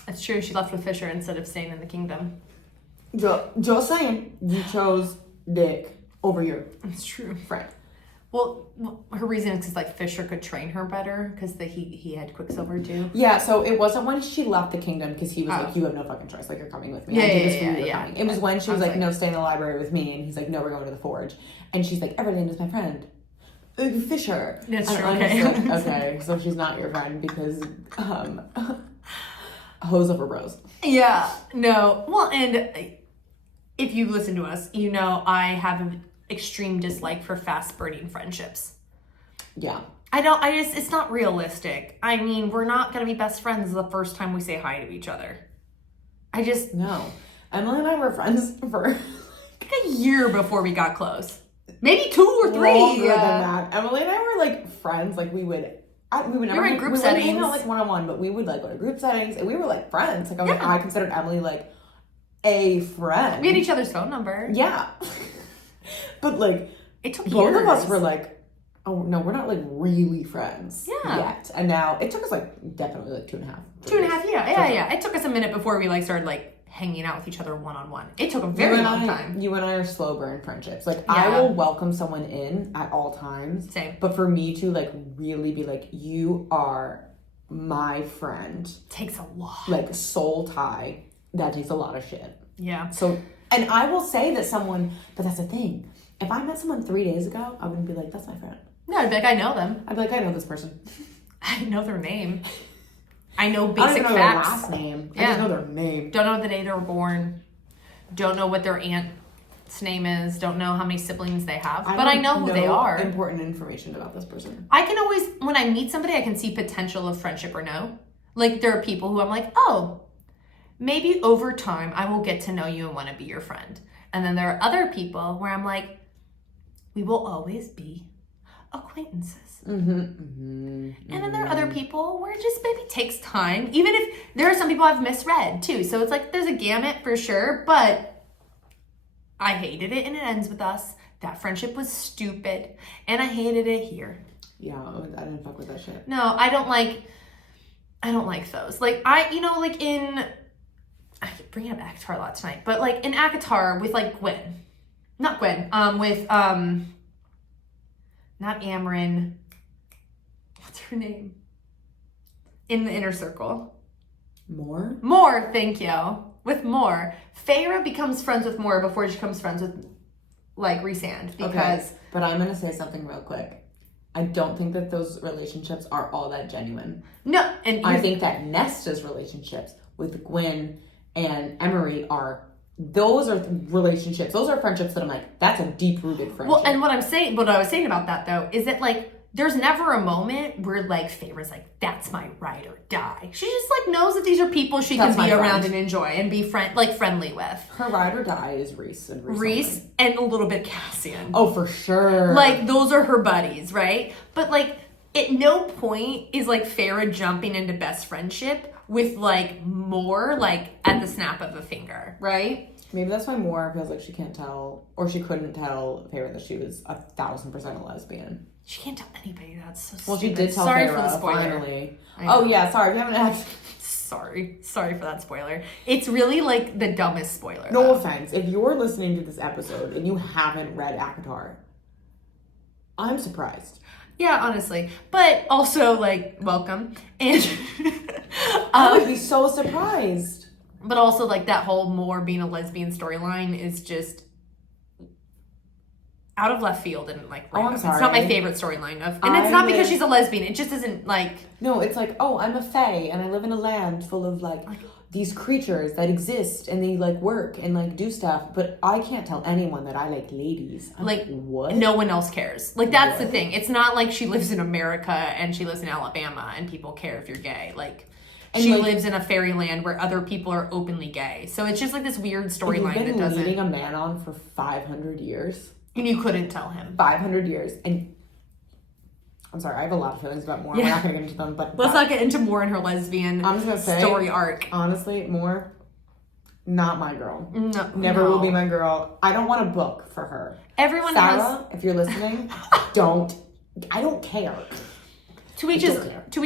That's true. She left with Fisher instead of staying in the kingdom. Just saying, you chose Dick over your It's true. friend. Well, her reason is because Fisher could train her better because he had Quicksilver too. Yeah, so it wasn't when she left the kingdom because he was like, you have no fucking choice. You're coming with me. Yeah. It was when she was like, no, stay in the library with me. And he's like, no, we're going to the forge. And she's like, Everlane is my friend. Fisher. That's and true. Okay. Okay, so she's not your friend because hoes over bros. Yeah. No. Well, and if you listen to us, you know I have an extreme dislike for fast burning friendships. Yeah. It's not realistic. I mean, we're not going to be best friends the first time we say hi to each other. No. Emily and I were friends for a year before we got close. Maybe 2 or 3. Longer than that. Emily and I were friends. We would never in group settings. We wouldn't hang out one-on-one, but we would go to group settings and we were friends. I considered Emily a friend. We had each other's phone number. Yeah. But like, it took both years. of us were like, oh no, we're not like really friends yet. And now it took us like definitely like 2.5. 2.5 years. Yeah. It took us a minute before we like started like hanging out with each other one-on-one. It took a very long time. You and I are slow burn friendships. Like, I will welcome someone in at all times. Same. But for me to like really be like, you are my friend, takes a lot. Like soul tie, that takes a lot of shit. Yeah. So, and I will say that but that's the thing. If I met someone 3 days ago, I wouldn't be like, that's my friend. No, I'd be like, I know them. I'd be like, I know this person. I know their name. I know basic I don't even know facts. their last name. I just know their name. Don't know the day they were born. Don't know what their aunt's name is. Don't know how many siblings they have. But I know who they are. Important information about this person. I can always, when I meet somebody, I can see potential of friendship or no. Like, there are people who I'm like, oh, maybe over time I will get to know you and want to be your friend. And then there are other people where I'm like, we will always be acquaintances. And then there are other people where it just maybe takes time. Even if there are some people I've misread too. So it's like there's a gamut for sure, but I hated it and it ends with us. That friendship was stupid and I hated it here. Yeah, I didn't fuck with that shit. No, I don't like those. Like I keep bringing up ACOTAR a lot tonight, but like in ACOTAR with like not Amryn. What's her name? In the inner circle. Moore, thank you. With Moore. Feyre becomes friends with Moore before she becomes friends with like Rhysand because okay, but I'm gonna say something real quick. I don't think that those relationships are all that genuine. No, and I think that Nesta's relationships with Gwyn and Emery those are relationships. Those are friendships that I'm like, that's a deep-rooted friendship. Well, and what I was saying about that though, is that like, there's never a moment where like Feyre's like, that's my ride or die. She just like knows that these are people she can be around and enjoy and be friendly with. Her ride or die is Rhys and a little bit Cassian. Oh, for sure. Like those are her buddies, right? But like at no point is like Feyre jumping into best friendship with like Moore like at the snap of a finger, right? Maybe that's why Moore feels like she can't tell, or she couldn't tell Feyre that she was 1,000% a lesbian. She can't tell anybody. That's so stupid. Well, she did tell Sorry Feyre, for the spoiler. Finally. Oh yeah, sorry. You haven't asked. Sorry for that spoiler. It's really like the dumbest spoiler. No offense. If you're listening to this episode and you haven't read ACOTAR, I'm surprised. Yeah, honestly. But also, like, welcome. And I would be so surprised. But also, like, that whole Moore being a lesbian storyline is just out of left field and, like, random. I'm sorry. It's not my favorite storyline. And it's not because she's a lesbian. It just isn't, like... No, it's like, oh, I'm a fae, and I live in a land full of, like these creatures that exist, and they, like, work and, like, do stuff, but I can't tell anyone that I like ladies. I'm like, what? No one else cares. Like, that's the thing. It's not like she lives in America and she lives in Alabama and people care if you're gay. Like, she lives in a fairyland where other people are openly gay. So it's just, like, this weird storyline that doesn't... You've been leading a man on for 500 years. And you couldn't tell him. 500 years. And I'm sorry, I have a lot of feelings about Moore. Yeah. We're not going to get into them. But let's not get into Moore and her lesbian story arc. Honestly, Moore, not my girl. No, Never will be my girl. I don't want a book for her. Sarah, if you're listening, I don't care. To each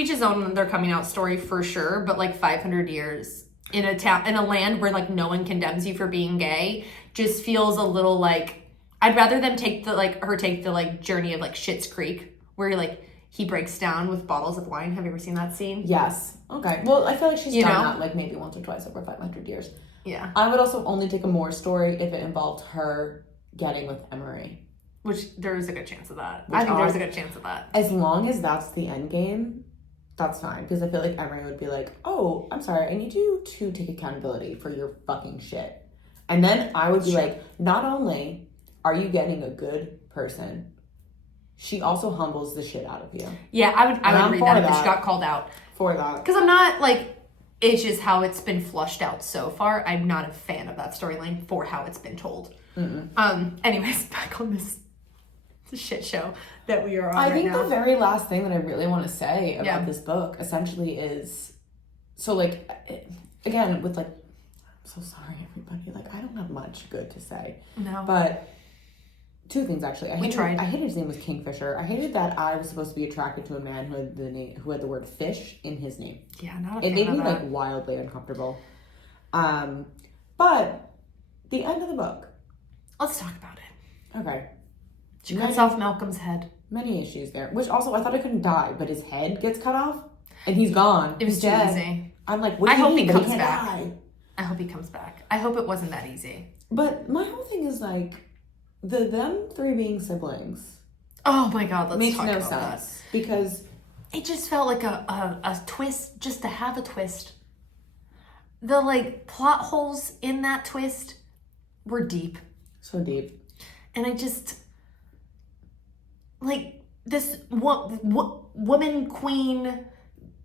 his own, their coming out story for sure, but like 500 years in a land where like no one condemns you for being gay just feels a little like... I'd rather them take the journey of like Schitt's Creek, where like he breaks down with bottles of wine. Have you ever seen that scene? Yes. Okay. Well, I feel like she's done that like maybe once or twice over 500 years. Yeah. I would also only take a Moore story if it involved her getting with Emery. Which there is a good chance of that. I think there's a good chance of that. As long as that's the end game, that's fine. Because I feel like Emery would be like, oh, I'm sorry, I need you to take accountability for your fucking shit. And then I would be like, not only are you getting a good person, she also humbles the shit out of you. Yeah, I would read that if she got called out. For that. Because I'm not, like, it's just how it's been flushed out so far. I'm not a fan of that storyline for how it's been told. Anyways, back on this shit show that we are on I right think now. the very last thing that I really want to say about this book essentially is, so like, again, with like so sorry, everybody. Like, I don't have much good to say. No. But two things, actually. We tried. I hated his name was Kingfisher. I hated that I was supposed to be attracted to a man who had the word fish in his name. Yeah, not a fan It made of me, that. like, wildly uncomfortable. But the end of the book. Let's talk about it. Okay. She cuts off Malcolm's head. Many issues there. Which also, I thought I couldn't die, but his head gets cut off, and he's gone. It was He's too dead. easy. I'm like, what do I you hope mean? he But comes can't back. die. I hope he comes back. I hope it wasn't that easy. But my whole thing is, like, them three being siblings Oh my god, let's makes talk no about that. sense. Because It just felt like a twist just to have a twist. The, like, plot holes in that twist were deep. so deep. And I just, like, this woman queen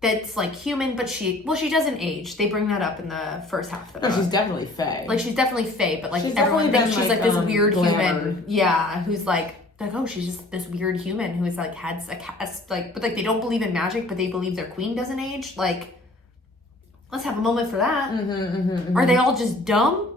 that's, like, human, but she doesn't age. They bring that up in the first half of the No, book. she's definitely Faye. Like, she's definitely Faye, but, like, She's everyone definitely thinks been, she's, like, like, this weird glamored. human. Yeah, who's, like, oh, she's just this weird human who's, like, had like, but, like, they don't believe in magic, but they believe their queen doesn't age. Like, let's have a moment for that. Are they all just dumb?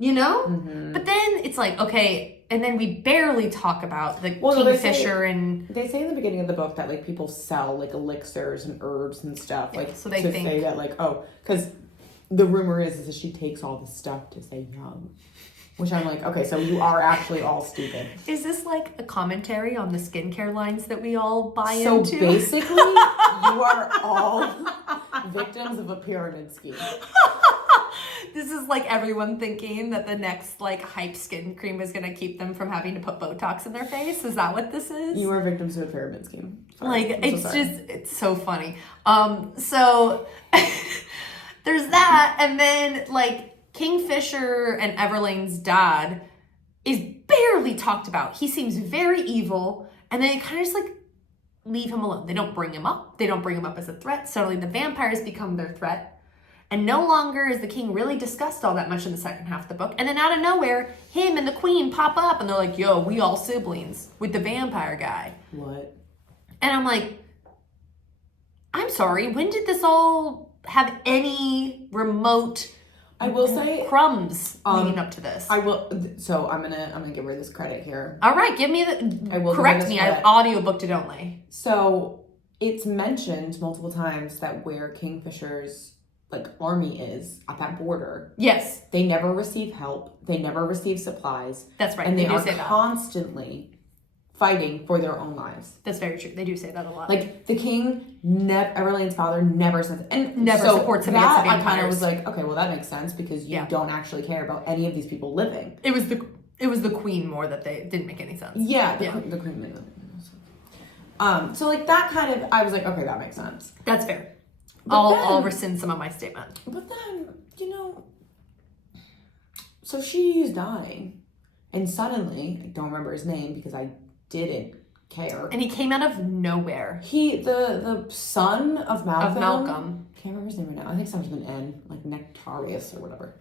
You know? But then it's like, okay, and then we barely talk about the Kingfisher and... They say in the beginning of the book that, like, people sell, like, elixirs and herbs and stuff, like, so they to think... say that, like, oh, because the rumor is that she takes all this stuff to stay young. Which I'm like, okay, so you are actually all stupid. Is this, like, a commentary on the skincare lines that we all buy So into? basically, you are all victims of a pyramid scheme. This is like everyone thinking that the next, like, hype skin cream is gonna keep them from having to put Botox in their face. Is that what this is? You are victims of a pyramid scheme. Sorry. Like, I'm it's so sorry. just, it's so funny. So there's that, and then, like, Kingfisher and Everlane's dad is barely talked about. He seems very evil, and they kind of just, like, leave him alone. They don't bring him up. They don't bring him up as a threat. Suddenly the vampires become their threat. And no longer is the king really discussed all that much in the second half of the book. And then out of nowhere, him and the queen pop up and they're like, yo, we all siblings with the vampire guy. What? And I'm like, I'm sorry, when did this all have any remote I will say crumbs leading up to this? I will. So I'm gonna give her this credit here. All right, give me I will correct me. credit. I've audiobooked it only. So it's mentioned multiple times that where Kingfisher's, like, army is at that border, Yes, they never receive help. They never receive supplies. that's right. And they they do are say that. constantly fighting for their own lives. That's very true. They do say that a lot. Like, the king, Everlane's father, never says, and Never so supports him that against the I kind of vampires. was like, okay, well, that makes sense because you Yeah. don't actually care about any of these people living. It was the queen more that they didn't make any sense. Yeah, the Yeah. queen made them. So, like, that kind of, I was like, okay, that makes sense. That's fair. But I'll then- rescind some of my statement. But then, so she's dying, and suddenly, I don't remember his name because I didn't care. And he came out of nowhere. The son of Malcolm. Of Malcolm. Can't remember his name right now. I think it starts with an N, like Nectarius or whatever.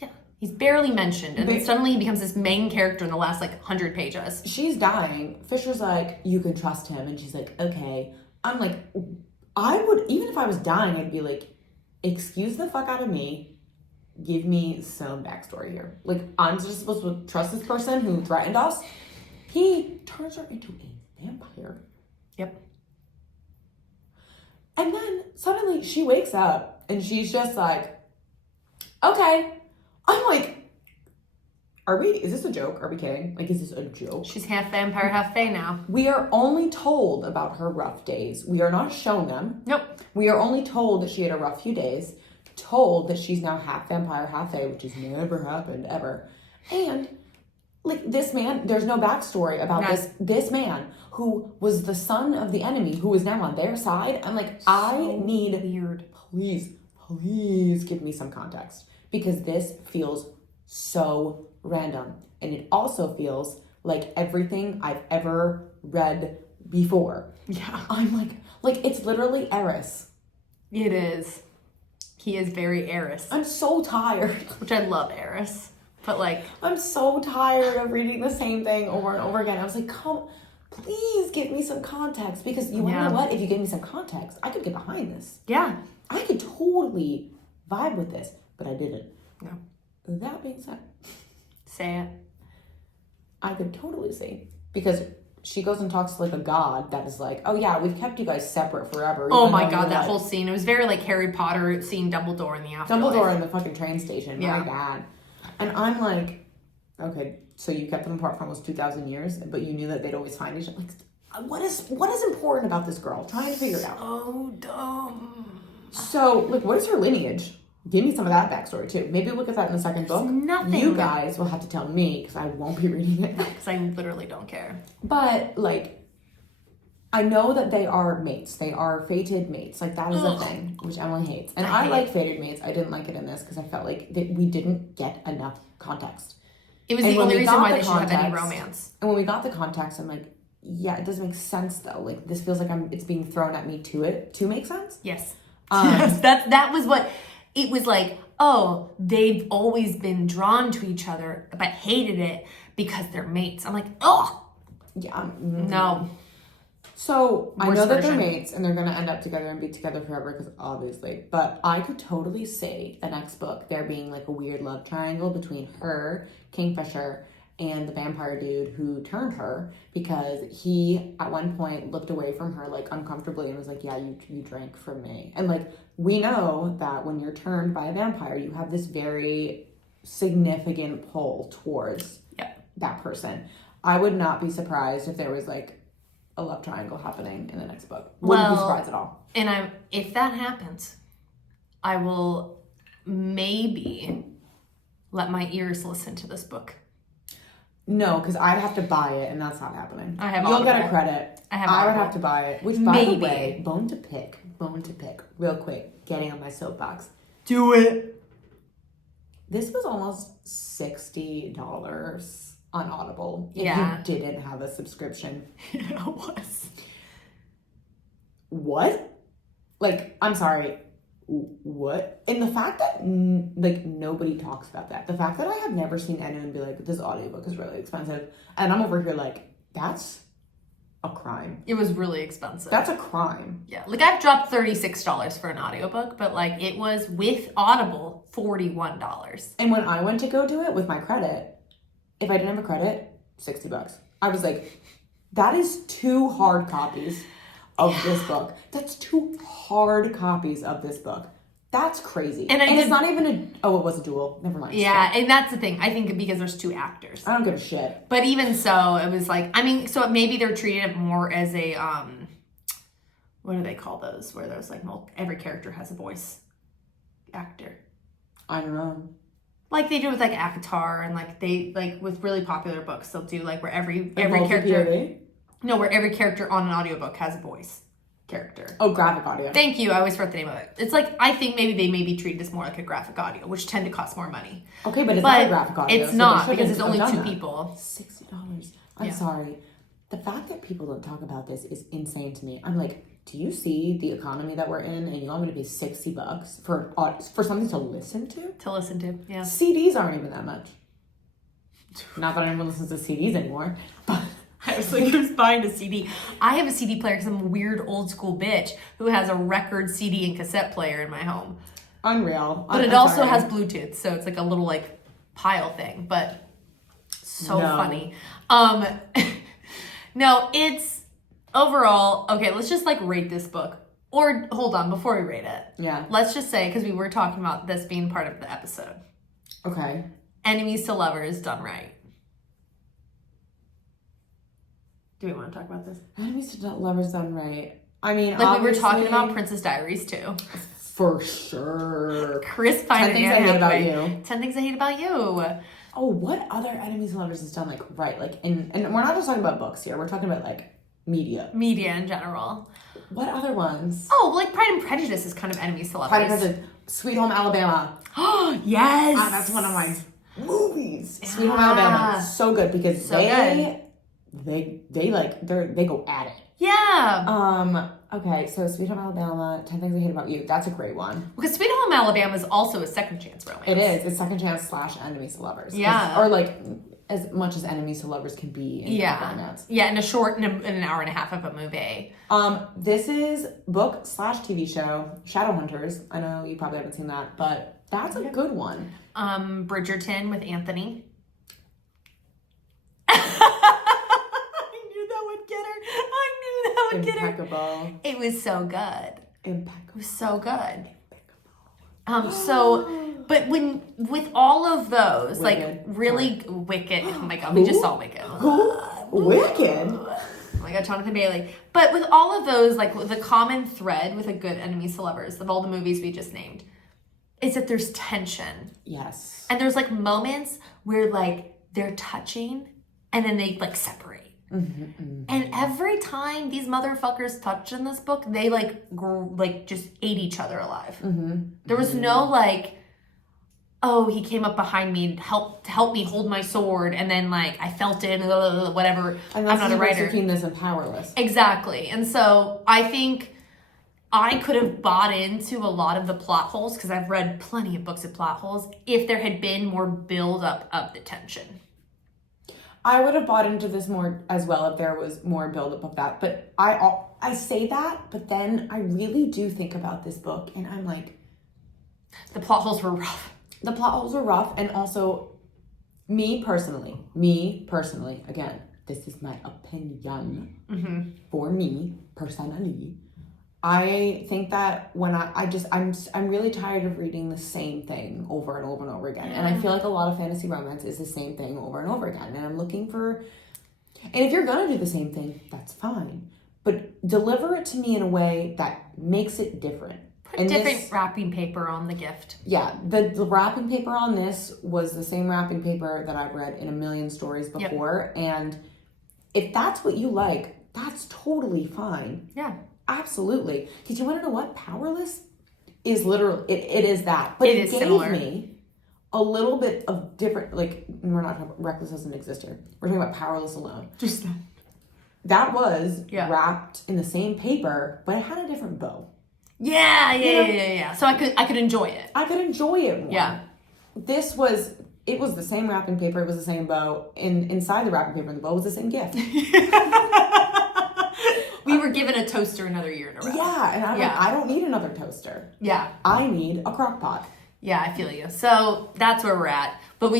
Yeah. He's barely mentioned. And then suddenly he becomes this main character in the last, like, 100 pages. She's dying. Fisher's like, you can trust him. And she's like, okay. I'm like, I would, even if I was dying, I'd be like, excuse the fuck out of me. Give me some backstory here. Like, I'm just supposed to trust this person who threatened us. He turns her into a vampire. Yep. And then suddenly she wakes up and she's just like, okay. I'm like, is this a joke? Are we kidding? Like, is this a joke? She's half vampire, half fae now. We are only told about her rough days. We are not shown them. Nope. We are only told that she had a rough few days. Told that she's now half vampire, half fae, which has never happened ever. And, like, this man, there's no backstory about this man who was the son of the enemy who is now on their side. I'm like, I need, weird. please give me some context. Because this feels so random. And it also feels like everything I've ever read before. Yeah. I'm like it's literally Eris. It is. He is very Eris. I'm so tired. Which I love Eris. But, like... I'm so tired of reading the same thing over and over again. I was like, please give me some context. Because you know what? If you give me some context, I could get behind this. Yeah. I could totally vibe with this, but I didn't. No. That being said, Say it. I could totally see, because she goes and talks to like a god that is like, oh yeah, we've kept you guys separate forever. Oh my god, that whole scene. It was very like Harry Potter seeing Dumbledore in the afterlife. Dumbledore in the fucking train station. Yeah. My god. And I'm like, okay, so you kept them apart for almost 2,000 years, but you knew that they'd always find each other. Like, what is important about this girl? Trying to figure it out. Oh, dumb. So, like, what is her lineage? Give me some of that backstory too. Maybe we'll get that in the second book. Nothing. You guys will have to tell me, because I won't be reading it. Because I literally don't care. But like, I know that they are mates. They are fated mates. Like, that is a thing, which Emily hates. And I like fated mates. I didn't like it in this because I felt like we didn't get enough context. It was the only reason why they should have any romance. And when we got the context, I'm like, yeah, it doesn't make sense though. Like, this feels like it's being thrown at me to make sense. Yes. Yes, that was what it was like. Oh, they've always been drawn to each other, but hated it because they're mates. I'm like, oh, yeah, no. So I Worst know that they're version. mates and they're gonna end up together and be together forever, because obviously. But I could totally see the next book there being like a weird love triangle between her, Kingfisher, and the vampire dude who turned her, because he at one point looked away from her like uncomfortably and was like, yeah, you drank from me. And like, we know that when you're turned by a vampire, you have this very significant pull towards that person. I would not be surprised if there was like a love triangle happening in the next book. Wouldn't be surprised at all. And if that happens, I will maybe let my ears listen to this book. No, because I'd have to buy it, and that's not happening. I have You'll Audible. get a credit. I would have to buy it. Which, by the way, bone to pick, real quick, getting on my soapbox. Do it. This was almost $60 on Audible if you didn't have a subscription. Yeah, it was. What? Like, I'm sorry. What? And the fact that like nobody talks about that, the fact that I have never seen anyone be like, this audiobook is really expensive, and I'm over here like, that's a crime. It was really expensive. That's a crime. Yeah, like I've dropped $36 for an audiobook, but like it was with Audible $41. And when I went to go do it with my credit, if I didn't have a credit, $60. I was like, that is 2 hard copies of this book. That's 2 hard copies of this book. That's crazy. And it's not even it was a duel. Never mind. Yeah, and that's the thing. I think because there's 2 actors. I don't give a shit. But even so, it was like, I mean, so maybe they're treating it more as a, what do they call those? Where there's like, every character has a voice actor. I don't know. Like they do with like Avatar, and like they, like with really popular books, they'll do like where every character. POV? No, where every character on an audiobook has a voice character. Oh, graphic audio. Thank you. I always forget the name of it. It's like, I think maybe they maybe treat this more like a graphic audio, which tend to cost more money. Okay, but it's not a graphic audio. It's not, because it's only 2 people. $60. I'm sorry. The fact that people don't talk about this is insane to me. I'm like, do you see the economy that we're in, and you want me to pay $60 for something to listen to? To listen to, yeah. CDs aren't even that much. Not that anyone listens to CDs anymore, but I was like, who's buying a CD? I have a CD player because I'm a weird old school bitch who has a record, CD, and cassette player in my home. Unreal. But it also has Bluetooth, so it's like a little like pile thing, but so funny. No, it's overall, okay, let's just like rate this book. Or hold on, before we rate it. Yeah. Let's just say, because we were talking about this being part of the episode. Okay. Enemies to lovers done right. Do we want to talk about this? Enemies to lovers done right. I mean, like we were talking about Princess Diaries too. For sure. Chris Pine 10 Things I Hate About You. 10 Things I Hate About You. Oh, what other enemies and lovers is done like right? Like and we're not just talking about books here. We're talking about like media. Media in general. What other ones? Oh, like Pride and Prejudice is kind of enemies to lovers. Pride and Prejudice. Sweet Home Alabama. Oh, yes. That's one of my movies. Yeah. Sweet Home Alabama. So good because they go at it. Yeah. Okay, so Sweet Home Alabama, 10 Things I Hate About You. That's a great one. Because Sweet Home Alabama is also a second chance romance. It is. It's second chance / enemies to lovers. Yeah. Or like as much as enemies to lovers can be in romance. Yeah, in an hour and a half of a movie. This is book/TV show, Shadowhunters. I know you probably haven't seen that, but that's a good one. Bridgerton with Anthony. Impeccable. It was so good. Impeccable. It was so good. But with all of those, Wicked. Wicked. Oh my god, we just saw Wicked. Who? Wicked? Oh my god, Jonathan Bailey. But with all of those, like the common thread with a good enemies to lovers of all the movies we just named, is that there's tension. Yes. And there's like moments where like they're touching and then they like separate. And every time these motherfuckers touched in this book, they just ate each other alive. There was no like, oh, he came up behind me and help me hold my sword, and then like I felt it, whatever. And that's I'm not a writer. betweenness and powerless. Exactly. And so I think I could have bought into a lot of the plot holes, because I've read plenty of books of plot holes, if there had been more build up of the tension. I would have bought into this more as well if there was more buildup of that. But I say that, but then I really do think about this book, and I'm like, the plot holes were rough. The plot holes were rough, and also me personally, again, this is my opinion. For me personally, I think that when I'm really tired of reading the same thing over and over and over again. And I feel like a lot of fantasy romance is the same thing over and over again. And I'm looking for, and if you're going to do the same thing, that's fine. But deliver it to me in a way that makes it different. Put different wrapping paper on the gift. Yeah, the wrapping paper on this was the same wrapping paper that I've read in a million stories before. Yep. And if that's what you like, that's totally fine. Yeah. Absolutely. Because you want to know what? Powerless is literally, it is that. But it gave similar. me a little bit of different, like, we're not talking about, Reckless doesn't exist here. We're talking about Powerless alone. Just that. That was wrapped in the same paper, but it had a different bow. Yeah. So I could enjoy it. I could enjoy it more. Yeah. It was the same wrapping paper, it was the same bow. Inside the wrapping paper and the bow was the same gift. We were given a toaster another year in a row. Yeah, and I'm like, I don't need another toaster. Yeah. I need a crock pot. Yeah, I feel you. So that's where we're at. But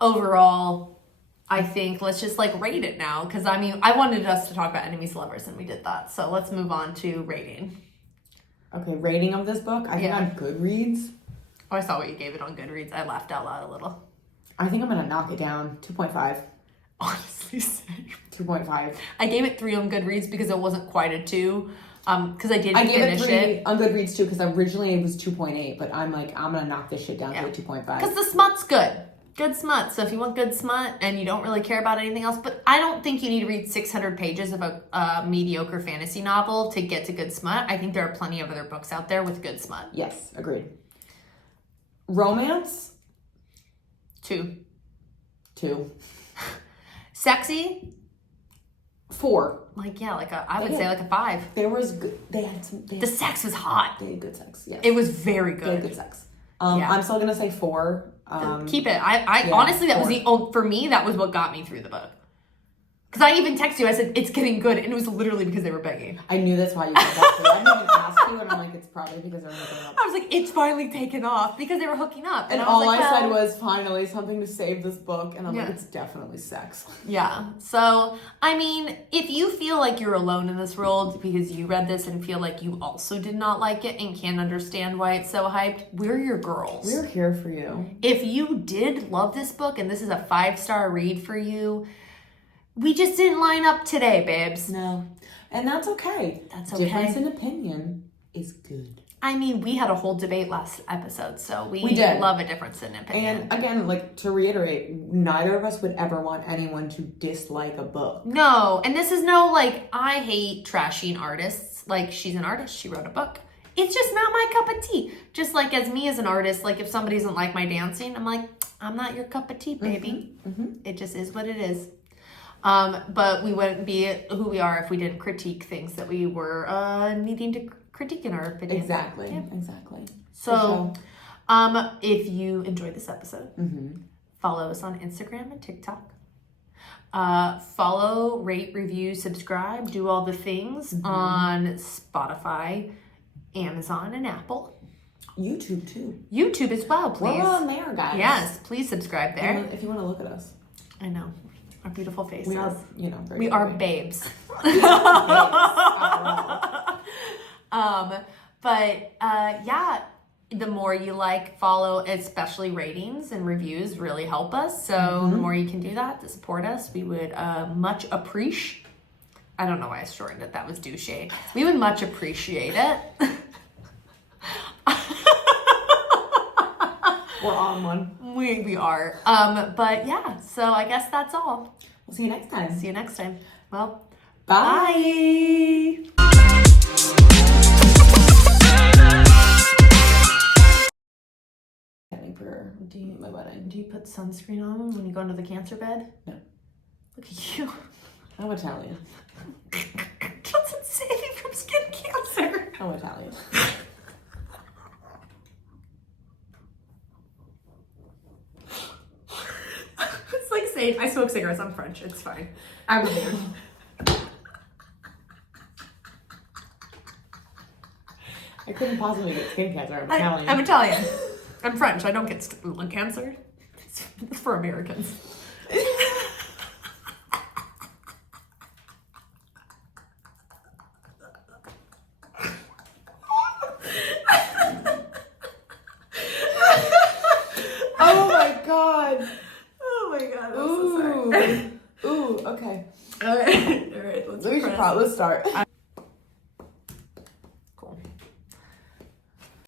overall, I think let's just like rate it now. Because I wanted us to talk about enemies to lovers, and we did that. So let's move on to rating. Okay, rating of this book. I think on Goodreads. Oh, I saw what you gave it on Goodreads. I laughed out loud a little. I think I'm going to knock it down. 2.5. Honestly, same. 2.5. I gave it 3 on Goodreads because it wasn't quite a 2. Because I didn't finish it. I gave it 3 on Goodreads too, because originally it was 2.8, but I'm like, I'm going to knock this shit down to a 2.5. Because the smut's good. Good smut. So if you want good smut and you don't really care about anything else, but I don't think you need to read 600 pages of a mediocre fantasy novel to get to good smut. I think there are plenty of other books out there with good smut. Yes, agreed. Romance? 2. 2. Sexy? 4. I would say a 5. There was good. The sex was hot. They had good sex. Yes. It was very good. They had good sex. I'm still gonna say 4. Keep it. I honestly, that 4. Was for me, that was what got me through the book. Because I even texted you, I said, it's getting good, and it was literally because they were begging. I knew that's why you said that. I didn't even ask you, and I'm like, it's probably because they're hooking up. I was like, it's finally taken off, because they were hooking up. And all I said was, finally, something to save this book, and I'm like, it's definitely sex. Yeah. So, if you feel like you're alone in this world, because you read this and feel like you also did not like it and can't understand why it's so hyped, we're your girls. We're here for you. If you did love this book, and this is a 5-star read for you, we just didn't line up today, babes. No. And that's okay. That's okay. Difference in opinion is good. We had a whole debate last episode, so we did. Love a difference in opinion. And again, to reiterate, neither of us would ever want anyone to dislike a book. No. And this is no, I hate trashing artists. She's an artist. She wrote a book. It's just not my cup of tea. Just like as me as an artist, if somebody doesn't like my dancing, I'm like, I'm not your cup of tea, baby. It just is what it is. But we wouldn't be who we are if we didn't critique things that we were needing to critique in our opinion. Exactly. So, if you enjoyed this episode, Follow us on Instagram and TikTok. Follow, rate, review, subscribe, do all the things on Spotify, Amazon, and Apple. YouTube too. YouTube as well, please. We're on there, guys. Yes, please subscribe there. If you want to look at us. I know. Our beautiful faces. We are, very we are pretty. babes. Babes, But yeah, the more you like, follow, especially ratings and reviews really help us. So the more you can do that to support us, we would much appreciate. I don't know why I shortened it. That was douche. We would much appreciate it. We're on one. We are. But yeah, so I guess that's all. We'll see you next time. See you next time. Well, Bye. bye. For my wedding. Do you put sunscreen on when you go into the cancer bed? No. Look at you. I'm Italian. Doesn't save you from skin cancer. I'm Italian. It's like saying I smoke cigarettes. I'm French. It's fine. I'm weird. I couldn't possibly get skin cancer. I'm Italian. I'm Italian. I'm French. I don't get lung cancer. It's for Americans. Oh my god. Oh my god. Ooh. Ooh, okay. All right. Let's Let's start.